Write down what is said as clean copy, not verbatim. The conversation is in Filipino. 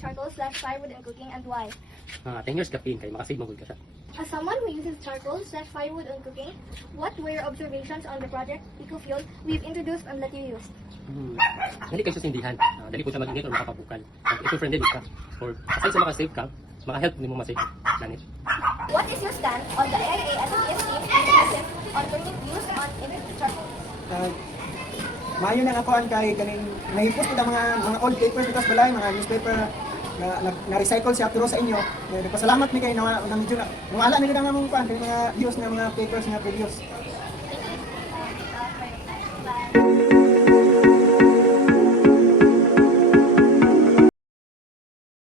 charcoal/firewood in cooking and why? 10 years gapin kay makasave magud ka siya. As someone who uses charcoal/firewood in cooking, what were your observations on the project EcoFuel we've introduced and that you used? Dali kayo sa sindihan. Dali po siya mag-init o makapabukal. Eco-friendly ka. Or aside sa makasave ka, maka-help din mo masave planet. What is your stand on the AIA and the team initiative on turning use on into charcoal? Maayo na ako kay kaning nahipot ko mga old paper because balay mga newspaper na recycle siya pero sa inyo. Nagpasalamat mi kay na medyo na wala na gid ang among kuan kay mga views na mga papers nga previous.